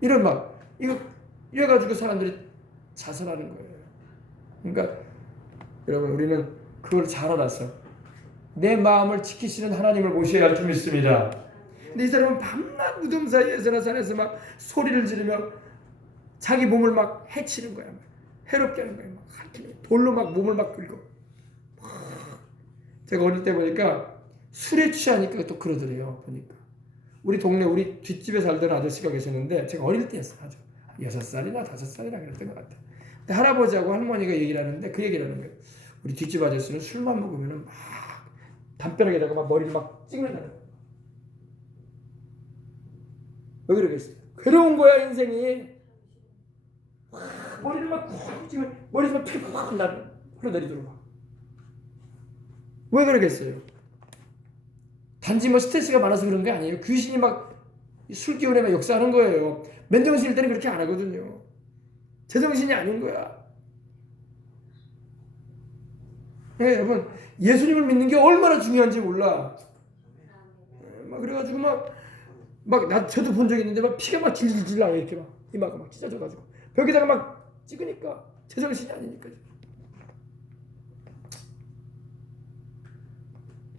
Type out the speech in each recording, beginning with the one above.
이런 막 이거 이래가지고 사람들이 자살하는 거예요. 그러니까 여러분 우리는 그걸 잘 알아서 내 마음을 지키시는 하나님을 모셔야 할 줄 믿습니다. 근데 이 사람은 밤낮 무덤 사이에서나 산에서 막 소리를 지르며 자기 몸을 막 해치는 거야. 막 해롭게 하는 거야. 막 돌로 막 몸을 막 긁고. 제가 어릴 때 보니까 술에 취하니까 또 그러더래요. 보니까 우리 동네 우리 뒷집에 살던 아저씨가 계셨는데 제가 어릴 때였어요. 아주 6살이나 5살이나 그랬던 것 같아요. 근데 할아버지하고 할머니가 얘기를 하는데 그 얘기를 하는 거예요. 우리 뒷집 아저씨는 술만 먹으면 막 담벼락에다가 막 머리를 막 찍는다는 거예요. 왜 그러겠어요? 괴로운 거야 인생이. 머리를 막 푹 찍으면 머리에서 막 피가 팍 흘러내리도록. 왜 그러겠어요? 단지 뭐 스트레스가 많아서 그런 게 아니에요. 귀신이 막 술 기운에 막 역사하는 거예요. 맨정신일 때는 그렇게 안 하거든요. 제정신이 아닌 거야. 네, 여러분 예수님을 믿는 게 얼마나 중요한지 몰라. 막 그래가지고 저도 본 적이 있는데 막 피가 막 질질질 나요. 이렇게 막 이마가 막 찢어져가지고 벽에다가 막 찍으니까 제정신이 아니니까.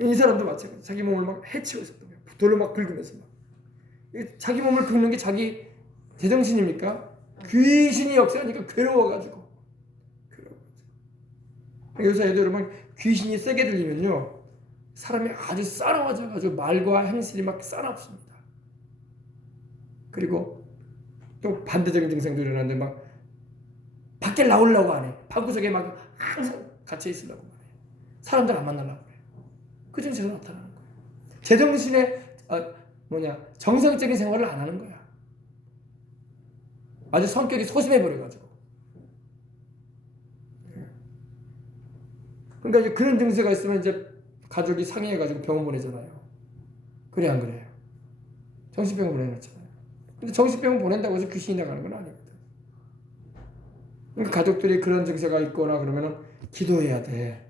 이 사람도 마찬가지. 자기 몸을 막 해치고 있었던 거예요. 돌로 막 긁으면서 막. 자기 몸을 긁는 게 자기 제정신입니까? 귀신이 역사하니까 괴로워가지고. 요새 여러분 귀신이 세게 들리면요 사람이 아주 싸나워져가지고 말과 행실이 막 싸납습니다. 그리고 또 반대적인 증상도 일어나는데 막 밖에 나오려고 안 해. 방구석에 막 항상 갇혀 있으려고 안 해. 사람들 안 만나려고 그래. 그 증세가 나타나는 거예요. 제정신의 정상적인 생활을 안 하는 거야. 아주 성격이 소심해버려가지고. 그러니까 이제 그런 증세가 있으면 이제 가족이 상의해가지고 병원 보내잖아요. 그래 안 그래요? 정신병원 보내놓잖아요. 근데 정신병원 보낸다고 해서 귀신이 나가는 건 아니거든. 그러니까 가족들이 그런 증세가 있거나 그러면은 기도해야 돼.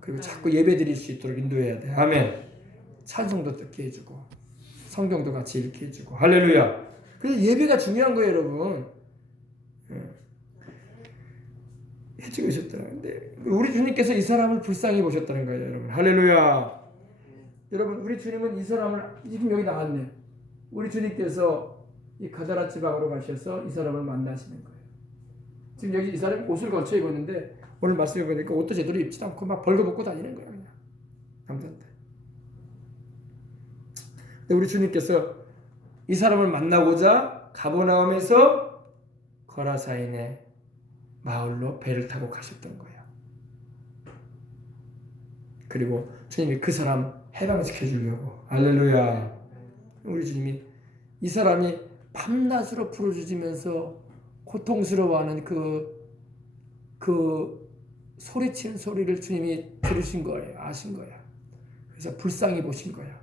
그리고 자꾸 예배 드릴 수 있도록 인도해야 돼. 아멘. 찬송도 듣게 해주고 성경도 같이 읽게 해주고 할렐루야. 그래서 예배가 중요한 거예요, 여러분. 해주고 계셨다는 건데 우리 주님께서 이 사람을 불쌍히 보셨다는 거예요, 여러분. 할렐루야. 여러분 우리 주님은 이 사람을 지금 여기 나왔네. 우리 주님께서 이 가다라 지방으로 가셔서 이 사람을 만나시는 거예요. 지금 여기 이 사람이 옷을 걸쳐 입었는데 오늘 말씀해 보니까 옷도 제대로 입지도 않고 막 벌거벗고 다니는 거예요, 그냥 남자인데. 근데 우리 주님께서 이 사람을 만나고자 가버나움에서 거라사인의 마을로 배를 타고 가셨던 거예요. 그리고 주님이 그 사람 해방시켜 주려고. 할렐루야. 우리 주님이 이 사람이 밤낮으로 부르짖으면서 고통스러워하는 그 소리치는 소리를 주님이 들으신 거예요. 아신 거예요. 그래서 불쌍히 보신 거예요.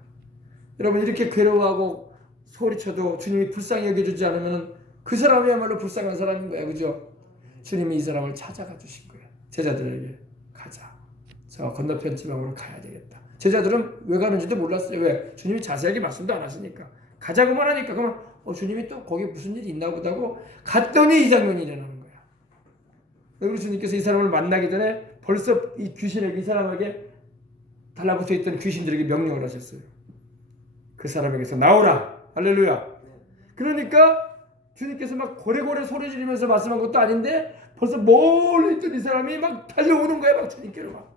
여러분 이렇게 괴로워하고 소리쳐도 주님이 불쌍히 여겨주지 않으면 그 사람이야말로 불쌍한 사람인 거예요. 그죠? 주님이 이 사람을 찾아가 주신 거예요. 제자들에게 가자. 저 건너편 지방으로 가야 되겠다. 제자들은 왜 가는지도 몰랐어요. 왜? 주님이 자세하게 말씀도 안 하시니까. 가자고만 하니까 그러면 주님이 또 거기 무슨 일이 있나 보다고 갔더니 이 장면이 일어나는 거야. 우리 주님께서 이 사람을 만나기 전에 벌써 이 귀신에게 이 사람에게 달라붙어 있던 귀신들에게 명령을 하셨어요. 그 사람에게서 나오라. 할렐루야. 그러니까 주님께서 막 고래고래 소리 지르면서 말씀한 것도 아닌데 벌써 멀리 있던 이 사람이 막 달려오는 거야. 막 주님께로 막.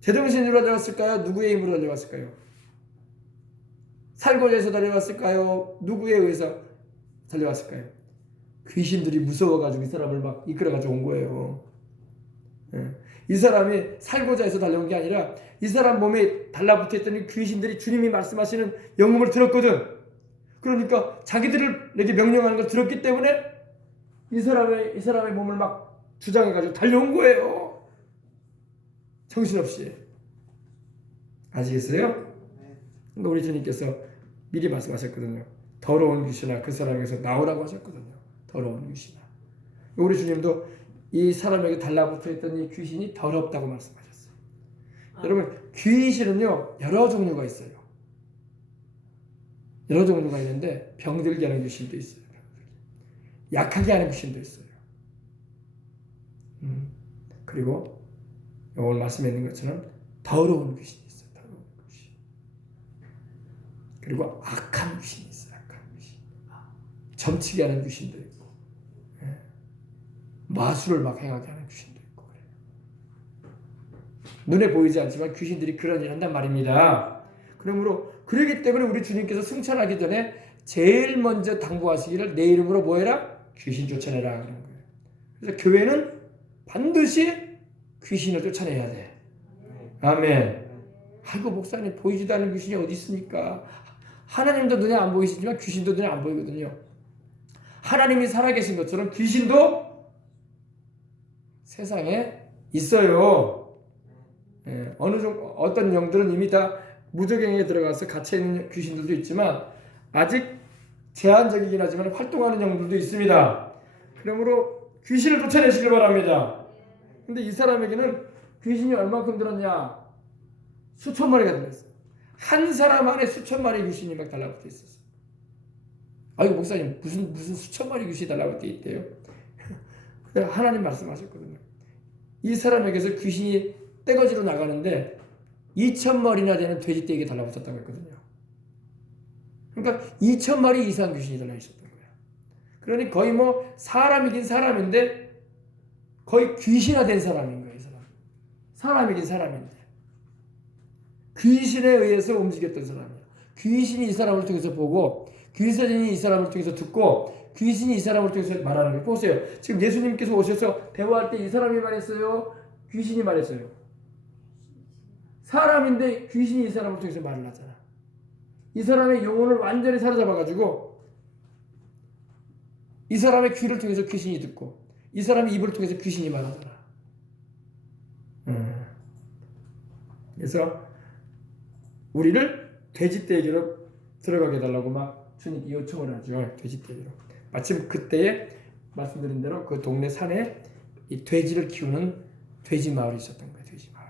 제정신으로 달려왔을까요? 누구의 힘으로 달려왔을까요? 살고자 해서 달려왔을까요? 누구에 의해서 달려왔을까요? 귀신들이 무서워가지고 이 사람을 막 이끌어가지고 온 거예요. 이 사람이 살고자 해서 달려온 게 아니라 이 사람 몸에 달라붙어있던 귀신들이 주님이 말씀하시는 영음을 들었거든. 그러니까 자기들에게 명령하는 걸 들었기 때문에 이 사람의 몸을 막 주장해가지고 달려온 거예요. 정신없이. 아시겠어요? 그러니까 우리 주님께서 미리 말씀하셨거든요. 더러운 귀신아 그 사람에게서 나오라고 하셨거든요. 더러운 귀신아. 우리 주님도 이 사람에게 달라붙어있던 이 귀신이 더럽다고 말씀하셨어요. 여러분 귀신은요 여러 종류가 있어요. 여러 종류가 있는데 병들게 하는 귀신도 있어요. 약하게 하는 귀신도 있어요. 그리고 오늘 말씀에 있는 것처럼 더러운 귀신이 있어요. 더러운 귀신. 그리고 악한 귀신이 있어요. 악한 귀신. 점치게 하는 귀신도 있고, 마술을 막 행하게 하는 귀신도 있고 그래요. 눈에 보이지 않지만 귀신들이 그런 일을 한단 말입니다. 그러므로 그러기 때문에 우리 주님께서 승천하기 전에 제일 먼저 당부하시기를 내 이름으로 뭐해라? 귀신 쫓아내라 그런 거예요. 그래서 교회는 반드시 귀신을 쫓아내야 돼. 아멘. 아이고 목사님 보이지도 않는 귀신이 어디 있습니까? 하나님도 눈에 안 보이시지만 귀신도 눈에 안 보이거든요. 하나님이 살아계신 것처럼 귀신도 세상에 있어요. 어떤 영들은 이미 다 무저갱에 들어가서 갇혀 있는 귀신들도 있지만 아직 제한적이긴 하지만 활동하는 영들도 있습니다. 그러므로 귀신을 쫓아내시길 바랍니다. 근데 이 사람에게는 귀신이 얼마큼 들었냐? 수천 마리가 들었어요. 한 사람 안에 수천 마리 귀신이 막 달라붙어 있었어요. 아이고 목사님 무슨 수천 마리 귀신이 달라붙어 있대요. 하나님 말씀하셨거든요. 이 사람에게서 귀신이 떼거지로 나가는데 2,000마리나 되는 돼지떼에게 달라붙었다고 했거든요. 그러니까 2,000마리 이상 귀신이 달라있었던 거예요. 그러니 거의 뭐 사람이긴 사람인데 거의 귀신화된 사람인 거예요. 이 사람. 사람이긴 사람인데 귀신에 의해서 움직였던 사람이에요. 귀신이 이 사람을 통해서 보고 귀신이 이 사람을 통해서 듣고 귀신이 이 사람을 통해서 말하는 거예요. 보세요. 지금 예수님께서 오셔서 대화할 때 이 사람이 말했어요? 귀신이 말했어요? 사람인데 귀신이 이 사람을 통해서 말을 하잖아. 이 사람의 영혼을 완전히 사로잡아가지고 이 사람의 귀를 통해서 귀신이 듣고 이 사람의 입을 통해서 귀신이 말하잖아. 그래서 우리를 돼지떼기로 들어가게 해달라고 막 주님께 요청을 하죠. 돼지떼기로. 마침 그때에 말씀드린 대로 그 동네 산에 이 돼지를 키우는 돼지 마을이 있었던 거예요. 돼지 마을.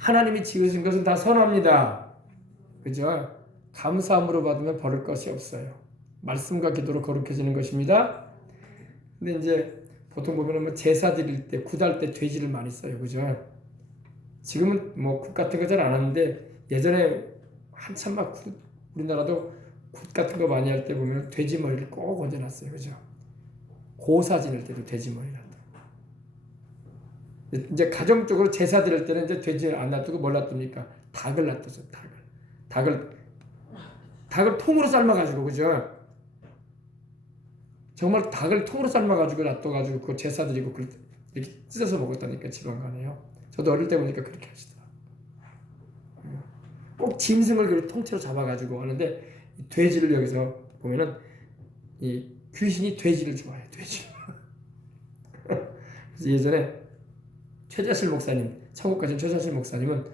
하나님이 지으신 것은 다 선합니다. 그죠? 감사함으로 받으면 버릴 것이 없어요. 말씀과 기도로 거룩해지는 것입니다. 근데 이제 보통 보면은 뭐 제사 드릴 때, 굿할 때 돼지를 많이 써요. 그죠? 지금은 뭐 굿 같은 거 잘 안 하는데 예전에 한참 막 우리나라도 굿 같은 거 많이 할 때 보면 돼지 머리를 꼭 얹어놨어요. 그죠? 고사 지낼 때도 돼지 머리를 한다. 이제 가정적으로 제사 드릴 때는 이제 돼지를 안 놔두고 뭘 놔둡니까? 닭을 놔두죠. 닭을 통으로 삶아가지고 그죠? 정말 닭을 통으로 삶아가지고 놔둬가지고 그 제사 드리고 이렇게 찢어서 먹었다니까 지방간에요. 저도 어릴 때 보니까 그렇게 하시더라고요. 꼭 짐승을 그 통째로 잡아가지고 하는데 돼지를 여기서 보면은 이 귀신이 돼지를 좋아해요. 돼지. 그래서 예전에 최자실 목사님, 천국 가신 최자실 목사님은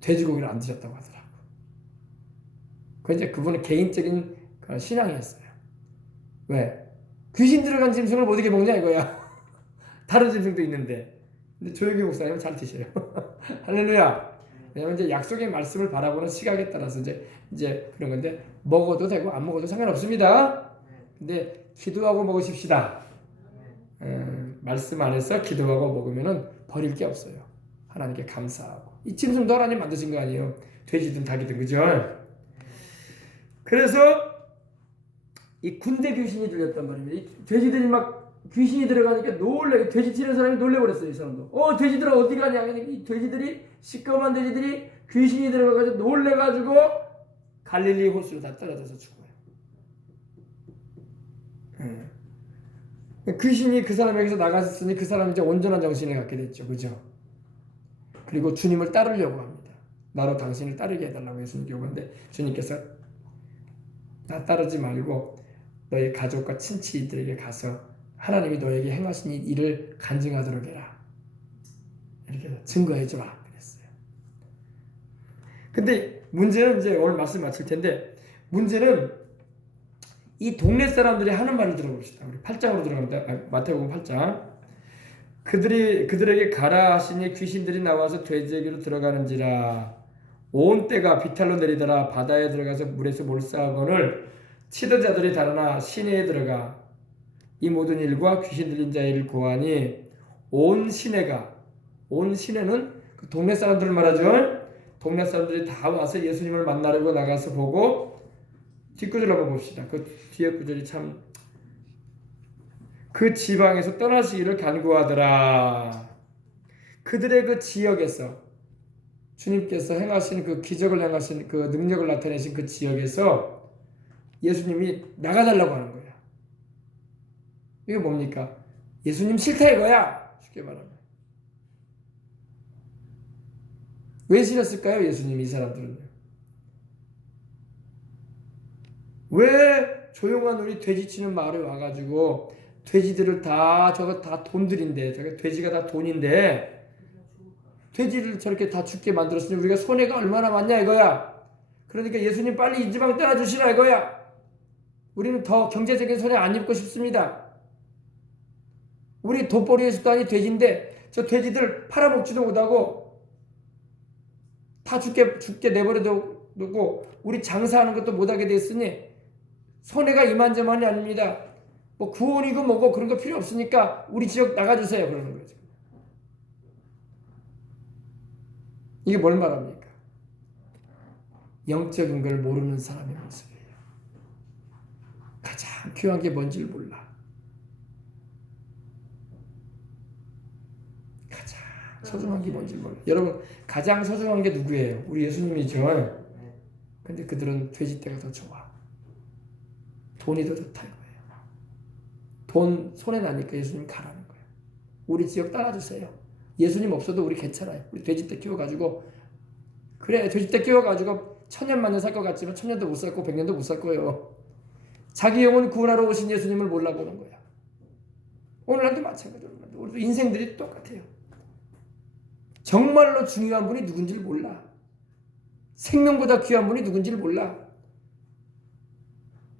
돼지고기를 안 드셨다고 하더라고. 그 이제 그분은 개인적인 신앙이었어요. 왜? 귀신 들어간 짐승을 못 이게 먹냐 이거야. 다른 짐승도 있는데. 근데 조용히 목사님은 잘 드셔요. 할렐루야. 왜냐면 이제 약속의 말씀을 바라보는 시각에 따라서 이제 그런 건데 먹어도 되고 안 먹어도 상관없습니다. 근데 기도하고 먹으십시다. 말씀 안에서 기도하고 먹으면은 버릴 게 없어요. 하나님께 감사하고. 이 짐승도 하나님 만드신 거 아니에요. 돼지든 닭이든 그죠? 그래서 이 군대 귀신이 들렸단 말입니다. 이 돼지들이 막 귀신이 들어가니까 돼지 치는 사람이 놀래버렸어요. 이 사람도. 돼지들아 어디 가냐? 이 돼지들이 시꺼먼 돼지들이 귀신이 들어가가지고 놀래가지고 갈릴리 호수로 다 떨어져서 죽어요. 귀신이 그 사람에게서 나갔으니 그 사람이 이제 온전한 정신을 갖게 됐죠. 그죠? 그리고 주님을 따르려고 합니다. 나로 당신을 따르게 해달라고 예수님께 요구하는데 주님께서 나 따르지 말고 너의 가족과 친치들에게 가서 하나님이 너에게 행하신 일을 간증하도록 해라. 이렇게 증거해주라 그랬어요. 근데 문제는 이제 오늘 말씀 마칠 텐데 문제는 이 동네 사람들이 하는 말을 들어봅시다. 우리 8장으로 들어갑니다. 마태복음 8장. 그들에게 가라 하시니 귀신들이 나와서 돼지에게로 들어가는지라. 온 때가 비탈로 내리더라. 바다에 들어가서 물에서 몰사하거늘 치던 자들이 달아나 시내에 들어가 이 모든 일과 귀신 들린 자의 일을 고하니 온 시내는 그 동네 사람들을 말하죠. 동네 사람들이 다 와서 예수님을 만나려고 나가서 보고 뒷구절 한번 봅시다. 그 뒤에 구절이 참, 그 지방에서 떠나시기를 간구하더라. 그들의 그 지역에서 주님께서 행하신 그 기적을 행하신 그 능력을 나타내신 그 지역에서 예수님이 나가달라고 하는 거야. 이게 뭡니까? 예수님 싫다 이거야. 쉽게 말하면. 왜 싫었을까요? 예수님이 이 사람들은요. 왜 조용한 우리 돼지치는 마을에 와가지고 돼지들을 저거 다 돈들인데, 저게 돼지가 다 돈인데 돼지를 저렇게 다 죽게 만들었으니 우리가 손해가 얼마나 많냐 이거야. 그러니까 예수님 빨리 이 지방 떠나주시라 이거야. 우리는 더 경제적인 손해 안 입고 싶습니다. 우리 돋보리의 수단이 돼지인데 저 돼지들 팔아먹지도 못하고 다 죽게 내버려두고 우리 장사하는 것도 못하게 됐으니 손해가 이만저만이 아닙니다. 뭐 구원이고 뭐고 그런 거 필요 없으니까 우리 지역 나가주세요 그러는 거죠. 이게 뭘 말합니까? 영적인 걸 모르는 사람의 모습이에요. 가장 귀한 게 뭔지를 몰라. 가장 소중한 게 뭔지를 몰라. 여러분 가장 소중한 게 누구예요? 우리 예수님이죠. 근데 그들은 돼지떼가 더 좋아. 돈이 더 좋다 이거예요. 돈 손해 나니까 예수님 가라는 거예요. 우리 지역 따라주세요. 예수님 없어도 우리 괜찮아요. 우리 돼지떼 키워가지고 그래 돼지떼 키워가지고 1000년만년 살 것 같지만 1000년도 못 살고 100년도 못 살 거예요. 자기 영혼 구원하러 오신 예수님을 몰라보는 거야. 오늘날도 마찬가지로 우리도 인생들이 똑같아요. 정말로 중요한 분이 누군지를 몰라. 생명보다 귀한 분이 누군지를 몰라.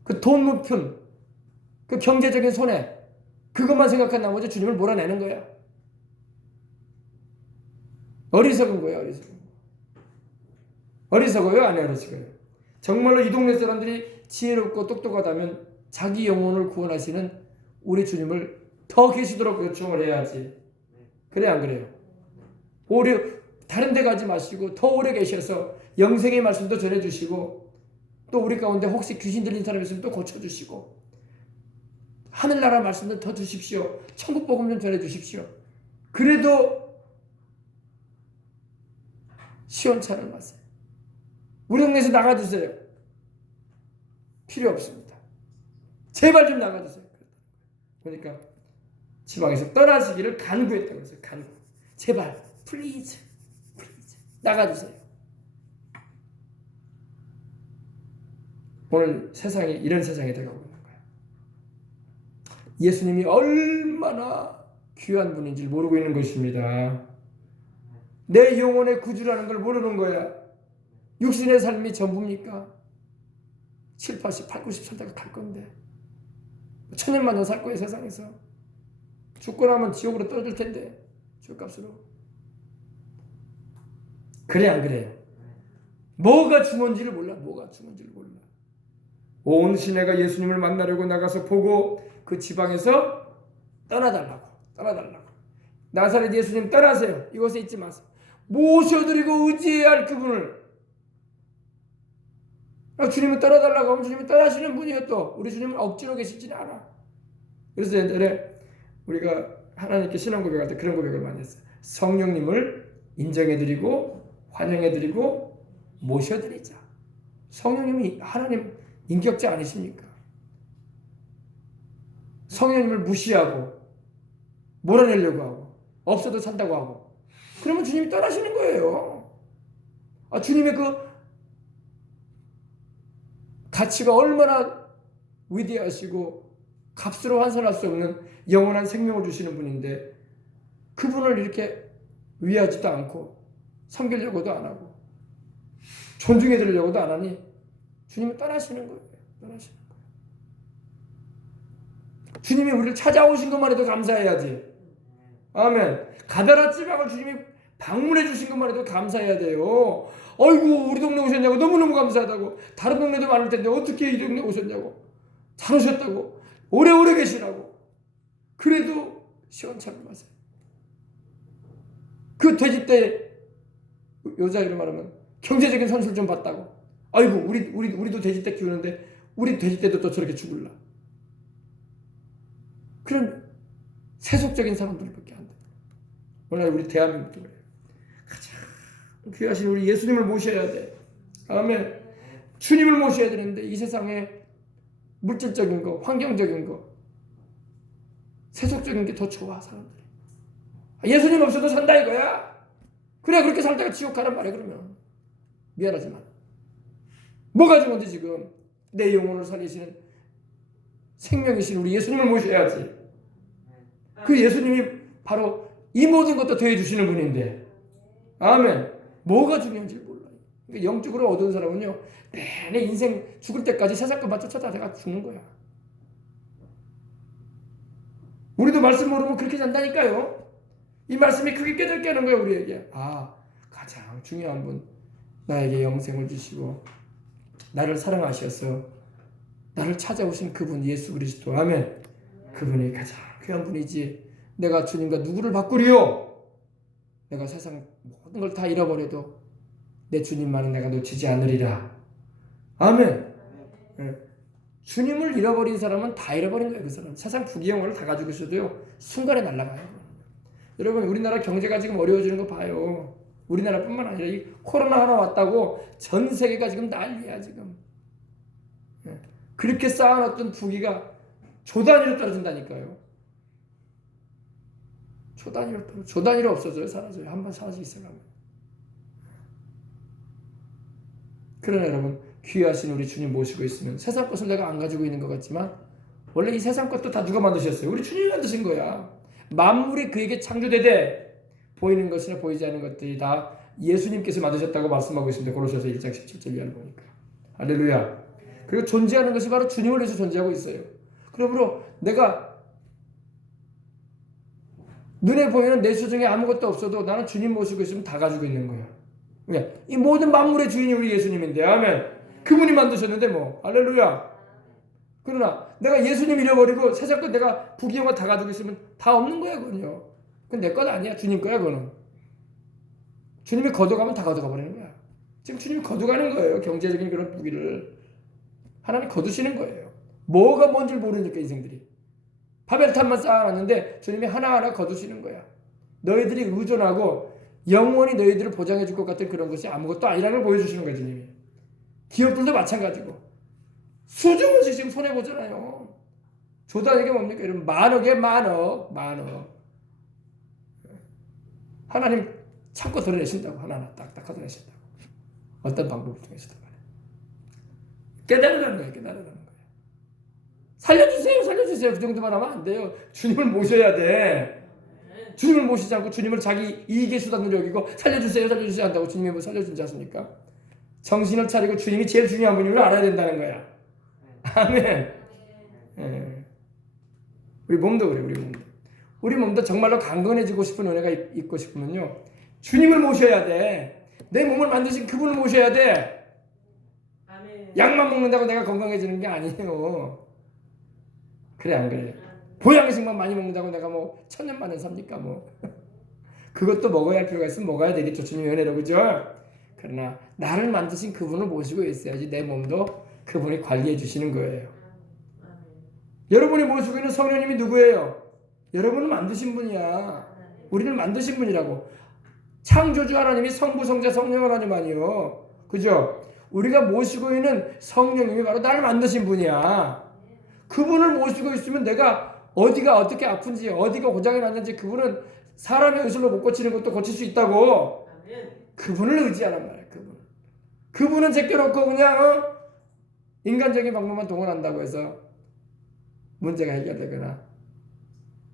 그 돈 목표, 그 경제적인 손해 그것만 생각한 나머지 주님을 몰아내는 거야. 어리석은 거예요. 어리석어요? 안 어리석어요? 정말로 이 동네 사람들이 지혜롭고 똑똑하다면 자기 영혼을 구원하시는 우리 주님을 더 계시도록 요청을 해야지. 그래 안 그래요? 오래 다른 데 가지 마시고 더 오래 계셔서 영생의 말씀도 전해주시고 또 우리 가운데 혹시 귀신 들린 사람이 있으면 또 고쳐주시고 하늘나라 말씀도 더 주십시오. 천국 복음 좀 전해주십시오. 그래도 시원찮은 맛에 우리 동네에서 나가주세요. 필요 없습니다. 제발 좀 나가주세요. 그러니까 지방에서 떠나시기를 간구했다고 했어요. 간구. 제발 플리즈 나가주세요. 오늘 세상이 이런 세상이 되어가고 있는 거예요. 예수님이 얼마나 귀한 분인지 모르고 있는 것입니다. 내 영혼의 구주라는 걸 모르는 거야. 육신의 삶이 전부입니까? 7, 80, 8, 90 살다가 갈 건데 1000년만 살 거예요. 세상에서 죽고 나면 지옥으로 떨어질 텐데 죄값으로. 그래 안 그래요? 뭐가 중요한지를 몰라. 온 시내가 예수님을 만나려고 나가서 보고 그 지방에서 떠나달라고. 나사렛 예수님 떠나세요. 이곳에 있지 마세요. 모셔드리고 의지해야 할 그분을. 주님은 떠나달라고 하면 주님은 떠나시는 분이에요. 또 우리 주님은 억지로 계시지는 않아. 그래서 옛날에 우리가 하나님께 신앙 고백할 때 그런 고백을 많이 했어요. 성령님을 인정해드리고 환영해드리고 모셔드리자. 성령님이 하나님 인격자 아니십니까? 성령님을 무시하고 몰아내려고 하고 없어도 산다고 하고 그러면 주님이 떠나시는 거예요. 주님의 그 가치가 얼마나 위대하시고 값으로 환산할 수 없는 영원한 생명을 주시는 분인데 그분을 이렇게 위하지도 않고 섬기려고도 안 하고 존중해드리려고도 안 하니 주님은 떠나시는 거예요. 주님이 우리를 찾아오신 것만 해도 감사해야지. 아멘. 가다라 지방을 주님이 방문해 주신 것만 해도 감사해야 돼요. 어이구 우리 동네 오셨냐고 너무너무 감사하다고. 다른 동네도 많을 텐데 어떻게 이 동네 오셨냐고. 잘 오셨다고. 오래오래 계시라고. 그래도 시원찮게 마세요. 그 돼지떼 여자 이름 말하면 경제적인 손실 좀 봤다고. 아이고 우리도 돼지떼 키우는데 우리 돼지떼도 또 저렇게 죽을라. 그런 세속적인 사람들밖에 안 돼. 오늘 우리 대한민국도 그래요. 가장 귀하신 우리 예수님을 모셔야 돼. 아멘. 주님을 모셔야 되는데 이 세상에 물질적인 거, 환경적인 거, 세속적인 게 더 좋아 사람들이. 예수님 없어도 산다 이거야. 그래 그렇게 살다가 지옥 가란 말이야. 그러면 미안하지만 뭐가 좋은데 지금 내 영혼을 살리시는 생명이신 우리 예수님을 모셔야지. 그 예수님이 바로 이 모든 것도 더해주시는 분인데 아멘. 뭐가 중요한지 몰라요. 그러니까 영적으로 얻은 사람은요 내내 인생 죽을 때까지 세상 것만 쫓아다가 죽는 거야. 우리도 말씀 모르면 그렇게 산다니까요. 이 말씀이 크게 깨닫게 하는 거예요. 우리에게. 아 가장 중요한 분 나에게 영생을 주시고 나를 사랑하셔서 나를 찾아오신 그분 예수 그리스도. 아멘. 그분이 가장 귀한 분이지. 내가 주님과 누구를 바꾸리요? 내가 세상 모든 걸 다 잃어버려도 내 주님만은 내가 놓치지 않으리라. 아멘. 주님을 잃어버린 사람은 다 잃어버린 거예요. 그 사람 세상 부귀영화를 다 가지고 있어도요 순간에 날아가요. 여러분 우리나라 경제가 지금 어려워지는 거 봐요. 우리나라뿐만 아니라 이 코로나 하나 왔다고 전 세계가 지금 난리야 지금. 그렇게 쌓아놨던 부귀가 조 단위로 떨어진다니까요. 조 단위로 없어져요. 사라져요. 한번 사라지기 시작하면. 그러나 여러분 귀하신 우리 주님 모시고 있으면 세상 것을 내가 안 가지고 있는 것 같지만 원래 이 세상 것도 다 누가 만드셨어요? 우리 주님이 만드신 거야. 만물이 그에게 창조되되 보이는 것이나 보이지 않는 것들이 다 예수님께서 만드셨다고 말씀하고 있습니다. 고로새서 1장 17절 이하를 보니까. 할렐루야. 그리고 존재하는 것이 바로 주님을 위해서 존재하고 있어요. 그러므로 내가 눈에 보이는 내 수중에 아무것도 없어도 나는 주님 모시고 있으면 다 가지고 있는 거야. 이 모든 만물의 주인이 우리 예수님인데 아멘. 그분이 만드셨는데 뭐 할렐루야. 그러나 내가 예수님 잃어버리고 세상 것 내가 부귀영화 다 가지고 있으면 다 없는 거야 그건요. 그건 내 것 아니야. 주님 거야 그거는. 주님이 거둬가면 다 거둬가 버리는 거야. 지금 주님이 거둬가는 거예요. 경제적인 그런 부귀를 하나님 거두시는 거예요. 뭐가 뭔지를 모르니까 인생들이. 바벨탑만 쌓아놨는데 주님이 하나하나 거두시는 거야. 너희들이 의존하고 영원히 너희들을 보장해 줄 것 같은 그런 것이 아무것도 아니라는 걸 보여주시는 거야 주님이. 기업들도 마찬가지고 수조원씩 지금 손해보잖아요. 조단한 게 뭡니까? 이런 만억에 만억. 하나님 참고 드러내신다고. 하나하나 딱딱 드러내신다고. 어떤 방법을 통해서든 간에. 깨달으라는 거예요. 살려주세요. 그 정도만 하면 안 돼요. 주님을 모셔야 돼. 주님을 모시지 않고 주님을 자기 이익의 수단으로 여기고 살려주세요 한다고 주님이 뭐 살려준지 않습니까? 정신을 차리고 주님이 제일 중요한 분임을 알아야 된다는 거야. 아멘. 우리 몸도 그래. 우리 몸도 정말로 강건해지고 싶은 은혜가 있고 싶으면요 주님을 모셔야 돼. 내 몸을 만드신 그분을 모셔야 돼. 아멘. 약만 먹는다고 내가 건강해지는 게 아니에요. 그래 안 그래? 보양식만 많이 먹는다고 내가 뭐 천년만년 삽니까 뭐. 그것도 먹어야 할 필요가 있으면 먹어야 되겠죠. 주님의 은혜로. 그죠? 그러나 나를 만드신 그분을 모시고 있어야지 내 몸도 그분이 관리해 주시는 거예요. 여러분이 모시고 있는 성령님이 누구예요? 여러분을 만드신 분이야. 우리를 만드신 분이라고. 창조주 하나님이 성부, 성자, 성령 하나님 아니요. 그죠? 우리가 모시고 있는 성령님이 바로 나를 만드신 분이야. 그분을 모시고 있으면 내가 어디가 어떻게 아픈지 어디가 고장이 났는지 그분은 사람의 의술로 못 고치는 것도 고칠 수 있다고. 그분을 의지하란 말이야. 그분은 제껴놓고 그냥 인간적인 방법만 동원한다고 해서 문제가 해결되거나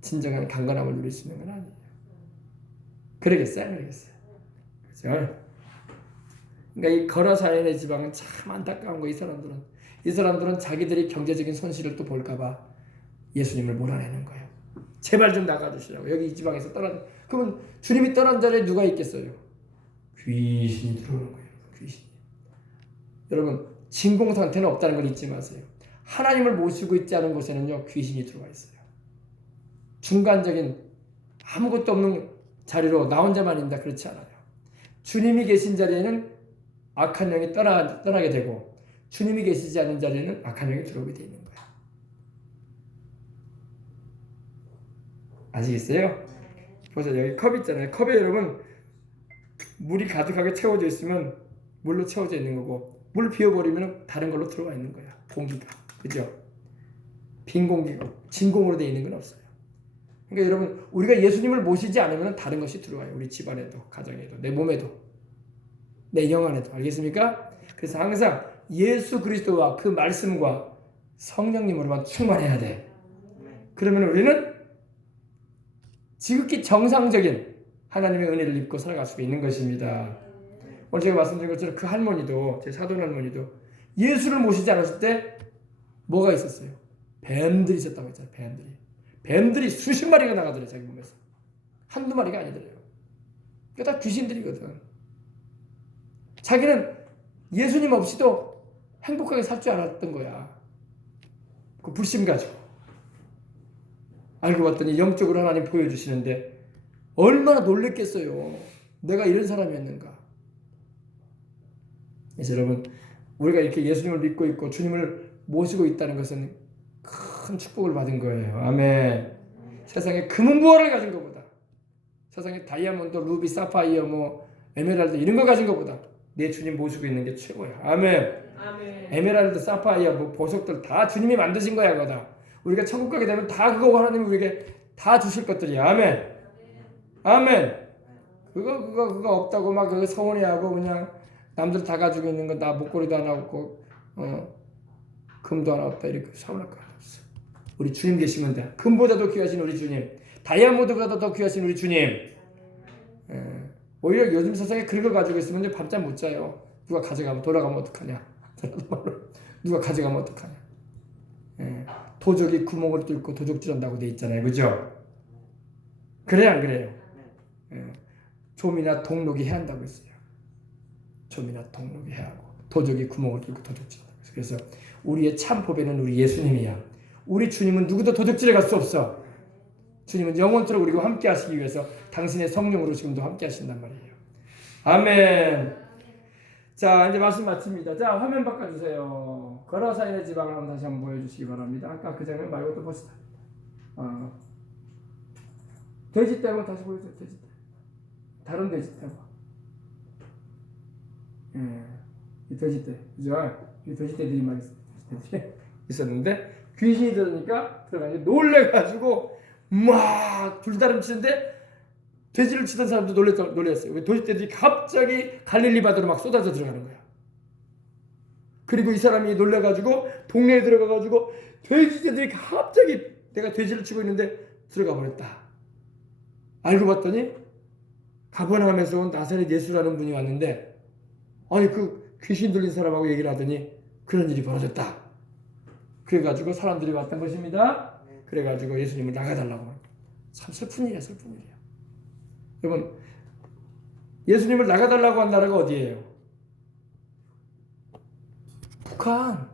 진정한 강건함을 누릴 수 있는 건 아니에요. 그러겠어요? 그렇죠? 그러니까 이 거라사인의 지방은 참 안타까운 거. 이 사람들은 자기들이 경제적인 손실을 또 볼까봐 예수님을 몰아내는 거예요. 제발 좀 나가주시라고. 여기 이 지방에서 떠난. 그러면 주님이 떠난 자리에 누가 있겠어요? 귀신이 들어오는 거예요. 귀신이. 여러분 진공 상태는 없다는 걸 잊지 마세요. 하나님을 모시고 있지 않은 곳에는요 귀신이 들어와 있어요. 중간적인 아무것도 없는 자리로 나 혼자만 있다 그렇지 않아요. 주님이 계신 자리에는 악한 영이 떠나게 되고 주님이 계시지 않은 자리에는 악한 영이 들어오게 되어 있는 거야. 아시겠어요? 보세요. 여기 컵 있잖아요. 컵에 여러분 물이 가득하게 채워져 있으면 물로 채워져 있는 거고 물 비워버리면 다른 걸로 들어와 있는 거야. 공기가. 그죠? 빈 공기가 진공으로 되어 있는 건 없어요. 그러니까 여러분 우리가 예수님을 모시지 않으면 다른 것이 들어와요. 우리 집안에도 가정에도 내 몸에도 내 영 안에도. 알겠습니까? 그래서 항상 예수 그리스도와 그 말씀과 성령님으로만 충만해야 돼. 그러면 우리는 지극히 정상적인 하나님의 은혜를 입고 살아갈 수 있는 것입니다. 오늘 제가 말씀드린 것처럼 그 할머니도 제 사돈 할머니도 예수를 모시지 않았을 때 뭐가 있었어요? 뱀들이 있었다고 했잖아요. 뱀들이 수십 마리가 나가더래요. 자기 몸에서. 한두 마리가 아니더래요. 그게 다 귀신들이거든. 자기는 예수님 없이도 행복하게 살 줄 알았던 거야. 그 불신 가지고. 알고 봤더니 영적으로 하나님 보여주시는데 얼마나 놀랬겠어요. 내가 이런 사람이었는가. 그래서 여러분 우리가 이렇게 예수님을 믿고 있고 주님을 모시고 있다는 것은 큰 축복을 받은 거예요. 아멘. 세상에 금은보화를 가진 것보다 세상에 다이아몬드, 루비, 사파이어, 뭐 에메랄드 이런 거 가진 것보다 내 주님 모시고 있는 게 최고야. 아멘. 아멘. 에메랄드, 사파이어, 뭐 보석들 다 주님이 만드신 거야. 그거다. 우리가 천국 가게 되면 다 그거 하나님이 우리에게 다 주실 것들이야. 아멘. 아멘. 그거 없다고 막 그거 서운해하고 그냥 남들 다 가지고 있는 거 나 목걸이도 하나 없고 금도 하나 없다 이렇게 서운할 거 없어. 우리 주님 계시면 돼. 금보다도 귀하신 우리 주님, 다이아몬드보다도 더 귀하신 우리 주님. 오히려 요즘 세상에 그런 걸 가지고 있으면 밤잠 못 자요. 누가 가져가면 돌아가면 어떡하냐. 누가 가져가면 어떡하냐. 도적이 구멍을 뚫고 도적질한다고 돼 있잖아요. 그죠? 그래 안 그래요? 좀이나 동록이 해야 한다고 했어요. 좀이나 동록이 해야 하고 도적이 구멍을 뚫고 도적질한다고 했어요. 그래서 우리의 참 보배는 우리 예수님이야. 우리 주님은 누구도 도적질에 갈 수 없어. 주님은 영원토록 우리와 함께 하시기 위해서 당신의 성령으로 지금도 함께 하신단 말이에요. 아멘. 자, 이제 말씀 마칩니다. 자, 화면 바꿔주세요. 거라사인의 지방을 한번 다시 한번 보여주시기 바랍니다. 아까 그 장면 말고 또 봅시다. 돼지떼 한번 다시 보여주세요. 돼지떼. 다른 돼지떼 한번. 이 돼지떼. 그죠? 이 돼지떼들이 많이 있었는데 귀신이 들으니까 들어가니까 놀래가지고 막 불다름 치는데 돼지를 치던 사람도 놀랐어요. 왜 돼지떼들이 갑자기 갈릴리 바다로 막 쏟아져 들어가는 거야. 그리고 이 사람이 놀래가지고 동네에 들어가가지고 돼지떼들이 갑자기 내가 돼지를 치고 있는데 들어가 버렸다. 알고 봤더니 가버나움에서 온 나사렛 예수라는 분이 왔는데 아니 그 귀신 들린 사람하고 얘기를 하더니 그런 일이 벌어졌다. 그래가지고 사람들이 왔던 것입니다. 그래가지고 예수님을 나가달라고. 참 슬픈 일이야. 슬픈 일이야. 여러분 예수님을 나가달라고 한 나라가 어디예요? 북한이에요.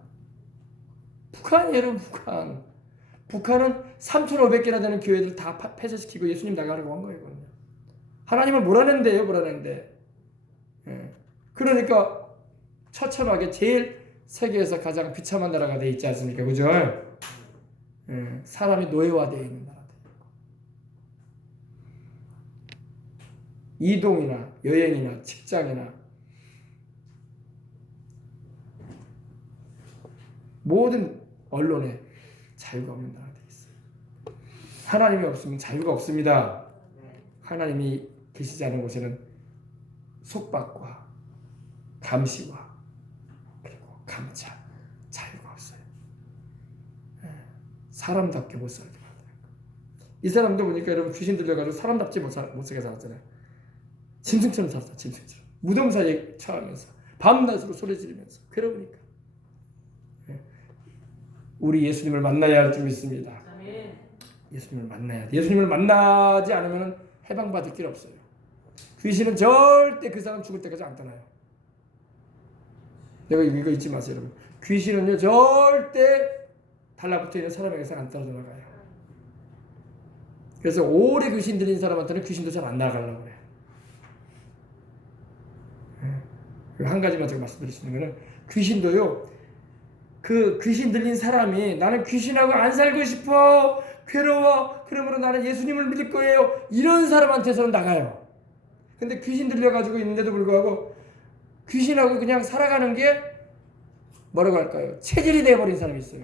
여러분 북한. 북한은 3,500개나 되는 교회들 다 폐쇄시키고 예수님 나가라고 한 거예요. 하나님을 몰아낸대요. 몰아낸대. 그러니까 처참하게 제일 세계에서 가장 비참한 나라가 돼 있지 않습니까? 그죠? 사람이 노예화되어 있는 나라. 이동이나 여행이나 직장이나 모든 언론에 자유가 없는 나라가 되어 있어요. 하나님이 없으면 자유가 없습니다. 하나님이 계시지 않은 곳에는 속박과 감시와 그리고 감찰, 자유가 없어요. 사람답게 못 살게 만드는 거예요. 이 사람도 보니까 여러분 귀신 들려가지고 사람답지 못 살게 살았잖아요. 짐승처럼 살았어. 짐승처럼. 무덤 사이에 처하면서 밤낮으로 소리 지르면서 괴로우니까. 우리 예수님을 만나야 할 줄 믿습니다. 예수님을 만나야 돼. 예수님을 만나지 않으면 해방받을 길 없어요. 귀신은 절대 그 사람 죽을 때까지 안 떠나요. 내가 이거 잊지 마세요, 여러분. 귀신은요 절대 달라붙어 있는 사람에게서 안 떨어져 나가요. 그래서 오래 귀신 들린 사람한테는 귀신도 잘 안 나가려고 그래요. 한 가지만 제가 말씀드릴 수 있는 거는 귀신도요, 그 귀신 들린 사람이 나는 귀신하고 안 살고 싶어, 괴로워, 그러므로 나는 예수님을 믿을 거예요, 이런 사람한테서는 나가요. 근데 귀신 들려가지고 있는데도 불구하고 귀신하고 그냥 살아가는 게 뭐라고 할까요? 체질이 돼버린 사람이 있어요.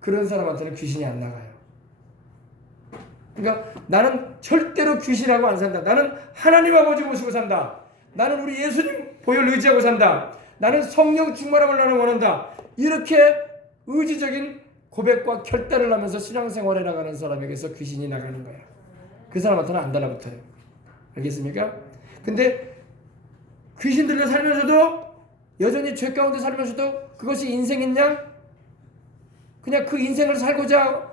그런 사람한테는 귀신이 안 나가요. 그러니까 나는 절대로 귀신하고 안 산다. 나는 하나님 아버지 모시고 산다. 나는 우리 예수님 보혈 의지하고 산다. 나는 성령 충만함을 나는 원한다. 이렇게 의지적인 고백과 결단을 하면서 신앙생활에 나가는 사람에게서 귀신이 나가는 거야. 그 사람한테는 안 달라붙어요. 알겠습니까? 근데 귀신 들려 살면서도 여전히 죄 가운데 살면서도 그것이 인생이냐? 그냥 그 인생을 살고자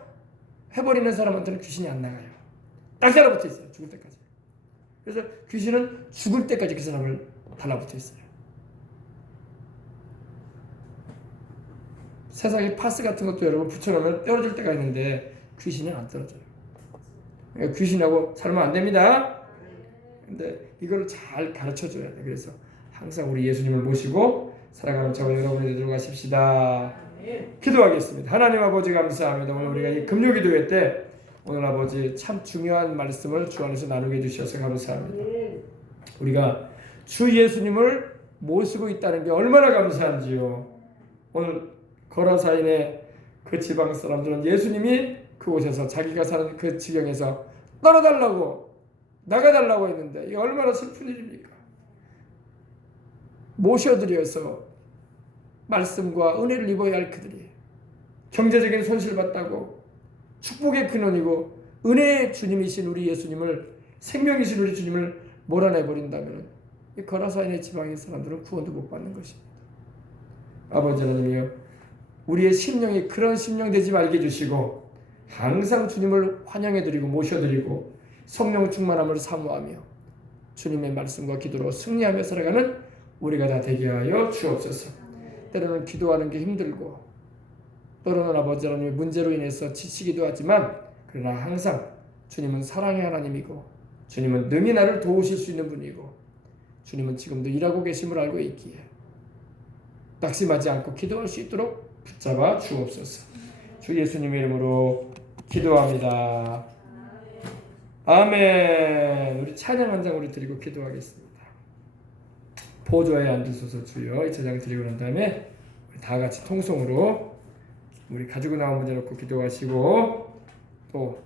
해버리는 사람한테는 귀신이 안 나가요. 딱 달라붙어 있어요. 죽을 때까지. 그래서 귀신은 죽을 때까지 그 사람을 달라붙어 있어요. 세상에 파스 같은 것도 여러분 붙여놓으면 떨어질 때가 있는데 귀신은 안 떨어져요. 그러니까 귀신하고 살면 안 됩니다. 근데 이걸 잘 가르쳐줘야 돼. 그래서 항상 우리 예수님을 모시고 살아가는 저와 여러분이 되도록 하십시다. 기도하겠습니다. 하나님 아버지 감사합니다. 오늘 우리가 이 금요기도회 때 오늘 아버지 참 중요한 말씀을 주 안에서 나누게 해주셔서 감사합니다. 우리가 주 예수님을 모시고 있다는 게 얼마나 감사한지요. 오늘 거라사인의 그 지방 사람들은 예수님이 그곳에서 자기가 사는 그 지경에서 떠나달라고 나가달라고 했는데 이게 얼마나 슬픈 일입니까? 모셔드려서 말씀과 은혜를 입어야 할 그들이 경제적인 손실 봤다고 축복의 근원이고 은혜의 주님이신 우리 예수님을, 생명이신 우리 주님을 몰아내버린다면 이 거라사인의 지방의 사람들은 구원도 못 받는 것입니다. 아버지 하나님이여, 우리의 심령이 그런 심령 되지 말게 해주시고 항상 주님을 환영해드리고 모셔드리고 성령 충만함을 사모하며 주님의 말씀과 기도로 승리하며 살아가는 우리가 다 되게 하여 주옵소서. 때로는 기도하는 게 힘들고 때로는 아버지 하나님의 문제로 인해서 지치기도 하지만 그러나 항상 주님은 사랑의 하나님이고 주님은 능히 나를 도우실 수 있는 분이고 주님은 지금도 일하고 계심을 알고 있기에 낙심하지 않고 기도할 수 있도록 붙잡아 주옵소서. 주 예수님의 이름으로 기도합니다. 아멘. 우리 찬양 한 장 우리 드리고 기도하겠습니다. 보좌에 앉으소서 주여, 이 찬양 드리고 난 다음에 우리 다 같이 통성으로 우리 가지고 나온 문제 놓고 기도하시고 또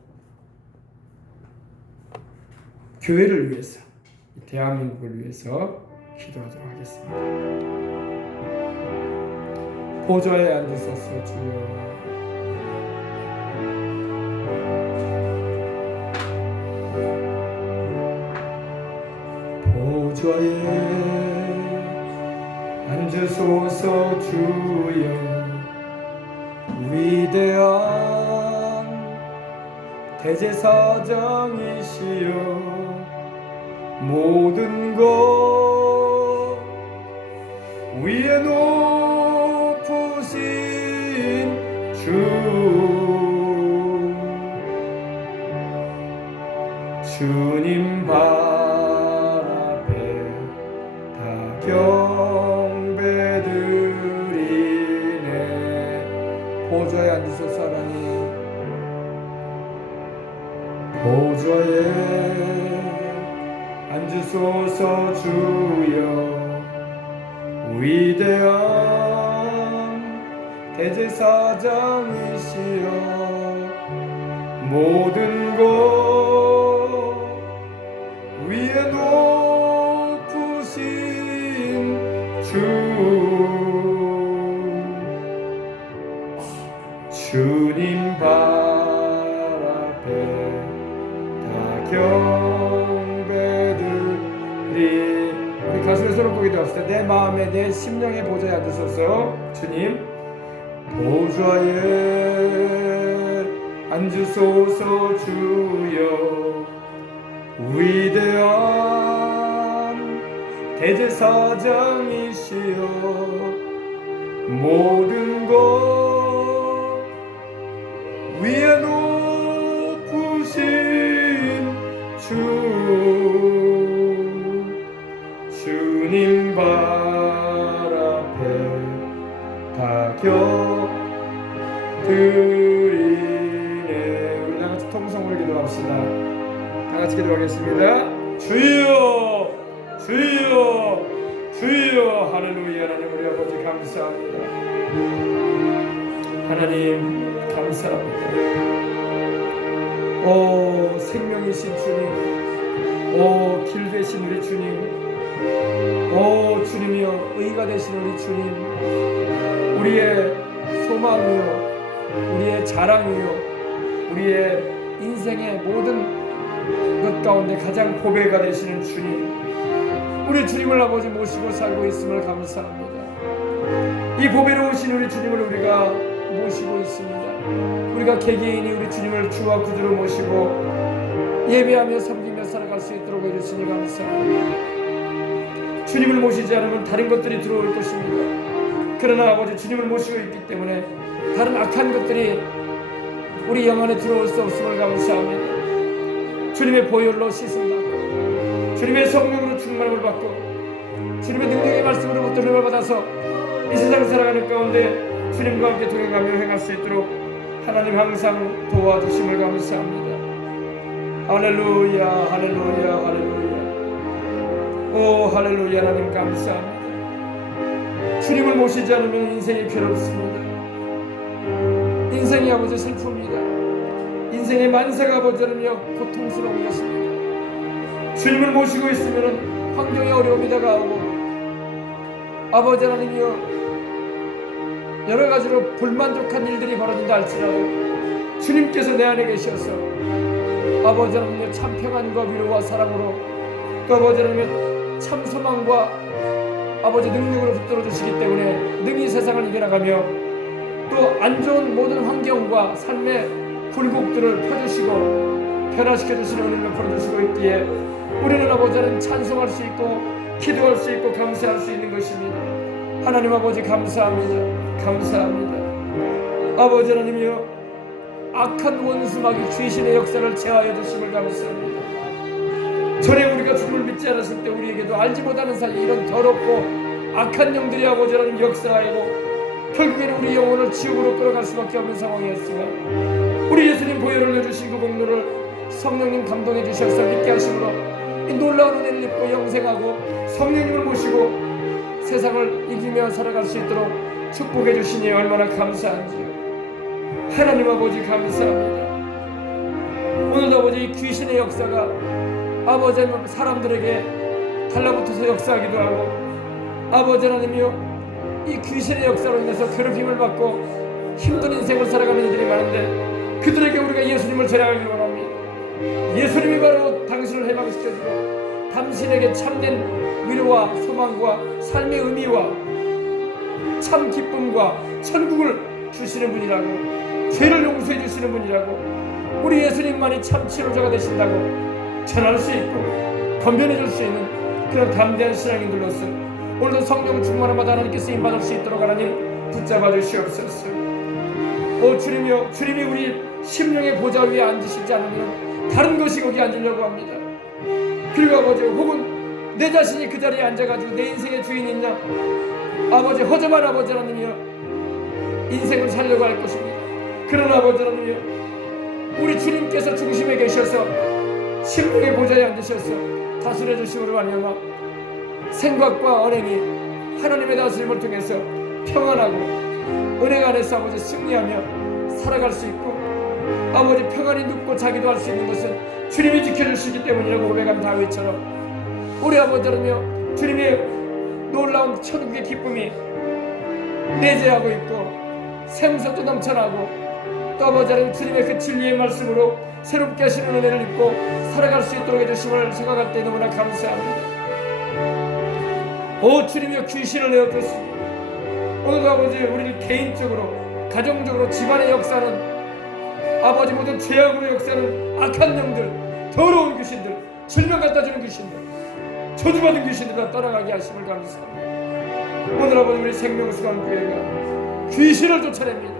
교회를 위해서, 대한민국을 위해서 기도하도록 하겠습니다. 보좌에 앉으소서 주여, 보좌에 앉으소서 주여, 위대한 대제사장이시여, 모든 것 위에 높으신 주, 주님 발 앞에 다 경배드리네. 보좌에 앉으소서 하나님, 보좌에 앉으소서 주여, 위대한 대제사장이시여, 모든 것 위에 높으신 주, 주님 발 앞에 다 경배드리. 우리 가슴에 손을 꼭 기도합시다. 내 마음에 내 심령의 보좌에 앉으소서. 주님, 보좌에 앉으소서 주여. 위대한 대제사장이시여 모든 것 위에 높으신 주님 발 앞에 다 곁드리네. 우리 다같이 통성으로 기도합시다. 다같이 기도하겠습니다. 주여 주여 주여. 할렐루야. 하나님 우리 아버지 감사합니다. 하나님 감사합니다. 오 생명이신 주님, 오 길 되신 우리 주님, 오 주님이여 의가 되신 우리 주님, 우리의 소망이요 우리의 자랑이요 우리의 인생의 모든 것 가운데 가장 보배가 되시는 주님, 우리 주님을 아버지 모시고 살고 있음을 감사합니다. 이 보배로우신 우리 주님을 우리가 모시고 있습니다. 우리가 개개인이 우리 주님을 주와 구주로 모시고 예배하며 섬기며 살아갈 수 있도록 해주시니 감사합니다. 주님을 모시지 않으면 다른 것들이 들어올 것입니다. 그러나 아버지 주님을 모시고 있기 때문에 다른 악한 것들이 우리 영 안에 들어올 수 없음을 감사합니다. 주님의 보혈로 씻음받고 주님의 성령으로 충만함을 받고 주님의 능력의 말씀으로부터 힘을 받아서 이 세상 살아가는 가운데 주님과 함께 동행하며 행할 수 있도록 하나님 항상 도와주심을 감사합니다. 할렐루야 할렐루야 할렐루야. 오 할렐루야. 하나님 감사합니다. 주님을 모시지 않으면 인생이 괴롭습니다. 인생이 아버지 슬픕니다. 인생의 만세가 아버지 하나며 고통스러운 것입니다. 주님을 모시고 있으면 환경에 어려움이 다가오고 아버지 하나님이여 여러 가지로 불만족한 일들이 벌어진다 할지라도 주님께서 내 안에 계셔서 아버지 하나님의 참 평안과 위로와 사랑으로 또 아버지 하나님의 참 소망과 아버지 능력으로 붙들어 주시기 때문에 능히 세상을 이겨나가며 또 안 좋은 모든 환경과 삶의 굴곡들을 펴주시고 변화시켜 주시는 은혜를 풀어주시고 있기에 우리는 아버지 하나님 찬송할 수 있고 기도할 수 있고 감사할 수 있는 것입니다. 하나님 아버지 감사합니다. 감사합니다. 아버지 하나님이여 악한 원수마귀 귀신의 역사를 제하여 주심을 감사합니다. 전에 우리가 주님을 믿지 않았을 때 우리에게도 알지 못하는 사이 이런 더럽고 악한 영들이 아버지 하나님 역사하고 결국에는 우리 영혼을 지옥으로 끌어갈 수밖에 없는 상황이었지만 우리 예수님 보혈을 내주신 그 공로를 성령님 감동해 주셔서 믿게 하심으로 이 놀라운 은혜를 입고 영생하고 성령님을 모시고 세상을 이기며 살아갈 수 있도록 축복해 주시니 얼마나 감사한지요. 하나님 아버지 감사합니다. 오늘도 아버지 귀신의 역사가 아버지 하나님 사람들에게 달라붙어서 역사하기도 하고 아버지 하나님이요 이 귀신의 역사로 인해서 괴롭힘을 받고 힘든 인생을 살아가는 이들이 많은데 그들에게 우리가 예수님을 전하기 원합니다. 예수님이 바로 당신을 해방시켜주고 당신에게 참된 위로와 소망과 삶의 의미와 참 기쁨과 천국을 주시는 분이라고 죄를 용서해 주시는 분이라고 우리 예수님만이 참 치료자가 되신다고 전할 수 있고 건변해 줄 수 있는 그런 담대한 신앙인들로서 오늘도 성령 충만을 받아 하나님께 쓰임받을 수 있도록 하나님 붙잡아 주시옵소서. 오 주님이여 주님이 우리 심령의 보좌 위에 앉으시지 않으면 다른 것이 거기 앉으려고 합니다. 그리고 아버지 혹은 내 자신이 그 자리에 앉아가지고 내 인생의 주인이 있나 아버지 허접한 아버지 하나님이여 인생을 살려고 할 것입니다. 그러나 아버지 하나님이여 우리 주님께서 중심에 계셔서 심령의 보좌에 앉으셔서 다스려 주심으로 말미암아 생각과 언행이 하나님의 다스림을 통해서 평안하고 은혜 안에서 아버지 승리하며 살아갈 수 있고 아버지 평안히 눕고 자기도 할 수 있는 것은 주님이 지켜주시기 때문이라고 고백한 다윗처럼 우리 아버지 하나님이여 주님의 놀라운 천국의 기쁨이 내재하고 있고 샘솟도 넘쳐나고 또 아버지 하나님 주님의 그 진리의 말씀으로 새롭게 하시는 은혜를 입고 살아갈 수 있도록 해주심을 생각할 때 너무나 감사합니다. 오 주님이여 귀신을 내어주시니 오늘도 아버지 우리를 개인적으로 가정적으로 집안의 역사는 아버지 모든 죄악으로 역사하는 악한 영들, 더러운 귀신들, 질병 갖다주는 귀신들, 저주받은 귀신들과 떠나가게 하심을 감사합니다. 오늘 아버지 우리 생명수강교회가 귀신을 쫓아냅니다.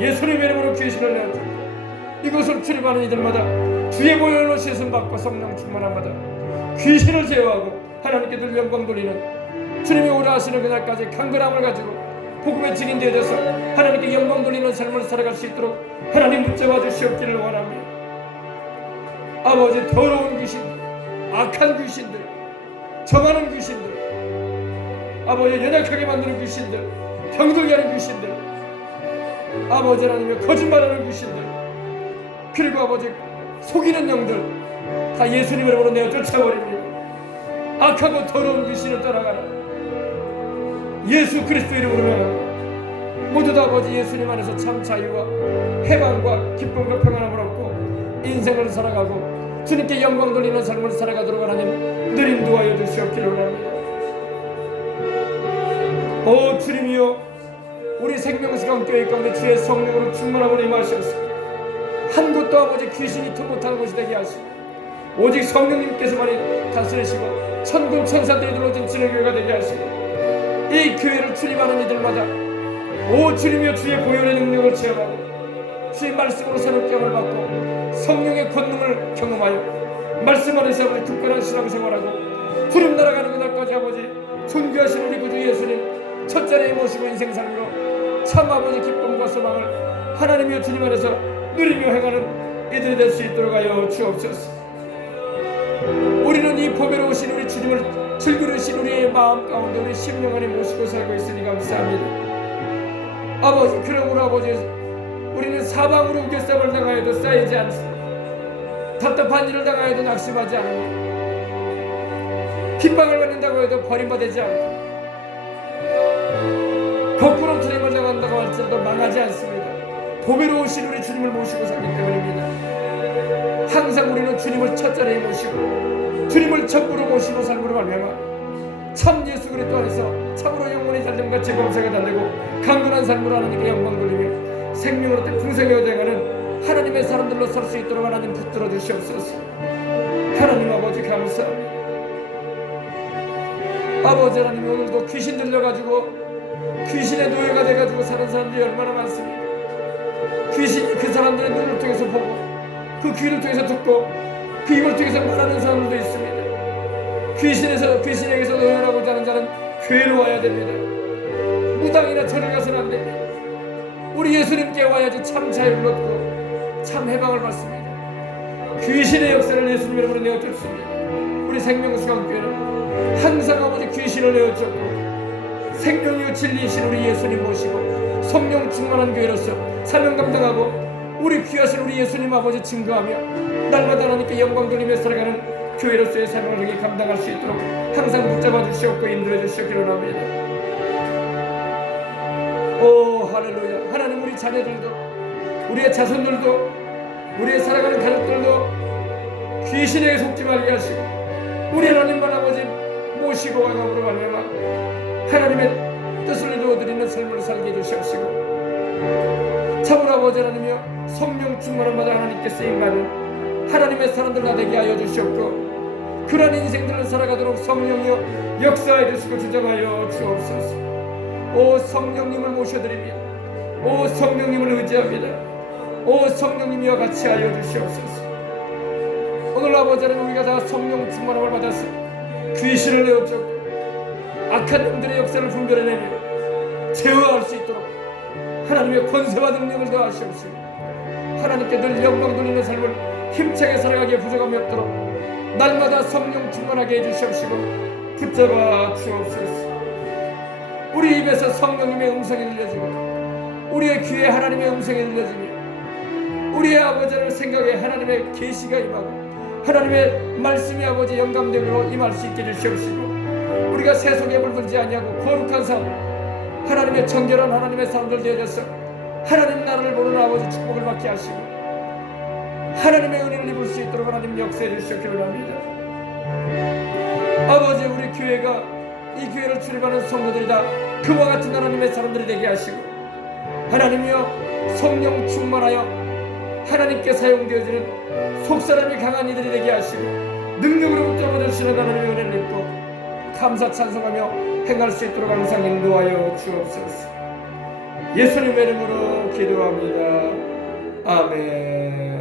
예수님의 이름으로 귀신을 내어주고 이곳을 출입하는 이들마다 주의 보혈로 씻음받고 성령 충만함마다 귀신을 제어하고 하나님께 늘 영광 돌리는 주님이 오라 하시는 그날까지 강건함을 가지고 복음의 증인 되어서 하나님께 영광 돌리는 삶을 살아갈 수 있도록 하나님 붙잡아 주시옵기를 원합니다. 아버지 더러운 귀신들, 악한 귀신들, 정하는 귀신들, 아버지 연약하게 만드는 귀신들, 병들게 하는 귀신들, 아버지 하나님의 거짓말하는 귀신들, 그리고 아버지 속이는 영들 다 예수님 이름으로 내어 쫓아버립니다. 악하고 더러운 귀신을 떠나가라. 예수 그리스도 이름으로 명하노라. 모두 다 아버지 예수님 안에서 참 자유와 해방과 기쁨과 평안함을 얻고 인생을 살아가고 주님께 영광 돌리는 삶을 살아가도록 하나님 늘 인도하여 주시옵기를 원합니다. 오 주님이여, 우리 생명수강교회 가운데 주의 성령으로 충만함으로 임하셔서 한 곳도 아버지 귀신이 터 못하는 곳이 되게 하시고 오직 성령님께서만이 다스리시고 천군 천사들이 들어오진 진흙교회가 되게 하시고 이 교회를 출입하는 이들마다 오 주님이여 주의 보혈의 능력을 체험하고 주의 말씀으로 새롭게 함을 받고 성령의 권능을 경험하여 말씀 안에서 아버지 굳건한 신앙생활하고 구름 날아가는 그날까지 아버지 존귀하신 우리 구주 예수님 첫자리에 모시고 인생살이로 참 아버지 기쁨과 소망을 하나님이여 주님 안에서 누리며 행하는 이들이 될 수 있도록 하여 주옵소서. 우리는 이 보배로우신 우리 주님을 즐기르신 우리의 마음 가운데 우리 심령 안에 모시고 살고 있으니 감사합니다. 아버지 그러므로 아버지 우리는 사방으로 우겨쌈을 당하여도 쌓이지 않습니다. 답답한 일을 당하여도 낙심하지 않습니다. 핍박을 받는다고 해도 버림받지 않고 거꾸로 주님을 당한다고 할지라도 망하지 않습니다. 보배로우신 우리 주님을 모시고 살기 때문입니다. 항상 우리는 주님을 첫자리에 모시고 주님을 전부로 모시고 삶으로 말미암아 참 예수 그리스도 안에서 참으로 영혼의 달림과 재검사가 달리고 강건한 삶으로 하나님께 영광 돌리며 생명으로 풍성하게 되어가는 하나님의 사람들로 설 수 있도록 하나님 붙들어 주시옵소서. 하나님 아버지 감사합니다. 아버지 하나님 오늘도 귀신 들려가지고 귀신의 노예가 돼가지고 사는 사람들이 얼마나 많습니까? 귀신이 그 사람들의 눈을 통해서 보고 그 귀를 통해서 듣고 그 입을 통해서 말하는 사람들도 있습니다. 귀신에게서 노예라고자 하는 자는 교회로 와야 됩니다. 무당이나 절을 가서는 안 됩니다. 우리 예수님께 와야지 참 자유를 얻고 참 해방을 받습니다. 귀신의 역사를 예수님 이름으로 내어줬습니다. 우리 생명수강교회는 항상 아버지 귀신을 내어줬고 생명이요 진리이신 우리 예수님 모시고 성령 충만한 교회로서 사명 감당하고 우리 귀하신 우리 예수님 아버지 증거하며 날마다 하나님께 영광 돌리며 살아가는 교회로서의 사명을 능히 감당할 수 있도록 항상 붙잡아 주시옵고 인도해 주시옵기를 원합니다. 오 할렐루야. 하나님 우리 자녀들도 우리의 자손들도 우리의 살아가는 가족들도 귀신에게 속지 말게 하시고 우리 하나님만 아버지 모시고 와감으로 말미암아 하나님의 뜻을 이루어드리는 삶을 살게 해주시옵시고 참으로 아버지 하나님이여 성령 충만한 마다 하나님께 쓰임받는 하나님의 사람들 나되게 하여 주시옵고 그러한 인생들을 살아가도록 성령이여 역사해 주시고 주장하여 주옵소서. 오 성령님을 모셔드립니다. 오 성령님을 의지합니다. 오 성령님이여 같이 하여 주시옵소서. 오늘 아버지 하나님 우리가 다 성령 충만함을 받아서 귀신을 내어쫓고 악한 영들의 역사를 분별해내며 제어할 수 있도록 하나님의 권세와 능력을 더하시옵시고 하나님께 늘 영광 돌리는 삶을 힘차게 살아가기에 부족함이 없도록 날마다 성령 충만하게 해주시옵시고 붙잡아 주옵소서. 우리 입에서 성령님의 음성이 들려지고 우리의 귀에 하나님의 음성이 들려지며 우리의 아버지를 생각에 하나님의 계시가 임하고 하나님의 말씀이 아버지 영감됨으로 임할 수 있게 해주시옵시고 우리가 세속에 물들지 아니하고 거룩한 삶 하나님의 정결한 하나님의 사람들 되어져서 하나님 나라를 보는 아버지 축복을 받게 하시고 하나님의 은혜를 입을 수 있도록 하나님 역사해 주시옵기를 합니다. 아버지 우리 교회가 이 교회를 출입하는 성도들이 다 그와 같은 하나님의 사람들이 되게 하시고 하나님이여 성령 충만하여 하나님께 사용되어지는 속사람이 강한 이들이 되게 하시고 능력으로부터 얻으시는 하나님의 은혜를 입고 감사 찬송하며 행할 수 있도록 항상 인도하여 주옵소서. 예수님의 이름으로 기도합니다. 아멘.